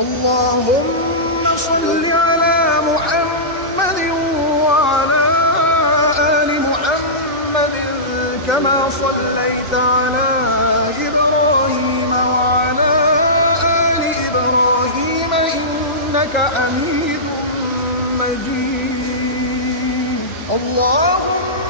اللهم صل على محمد وعلى آل محمد كما صليت على إبراهيم وعلى آل إبراهيم إنك حميد مجيد. اللهم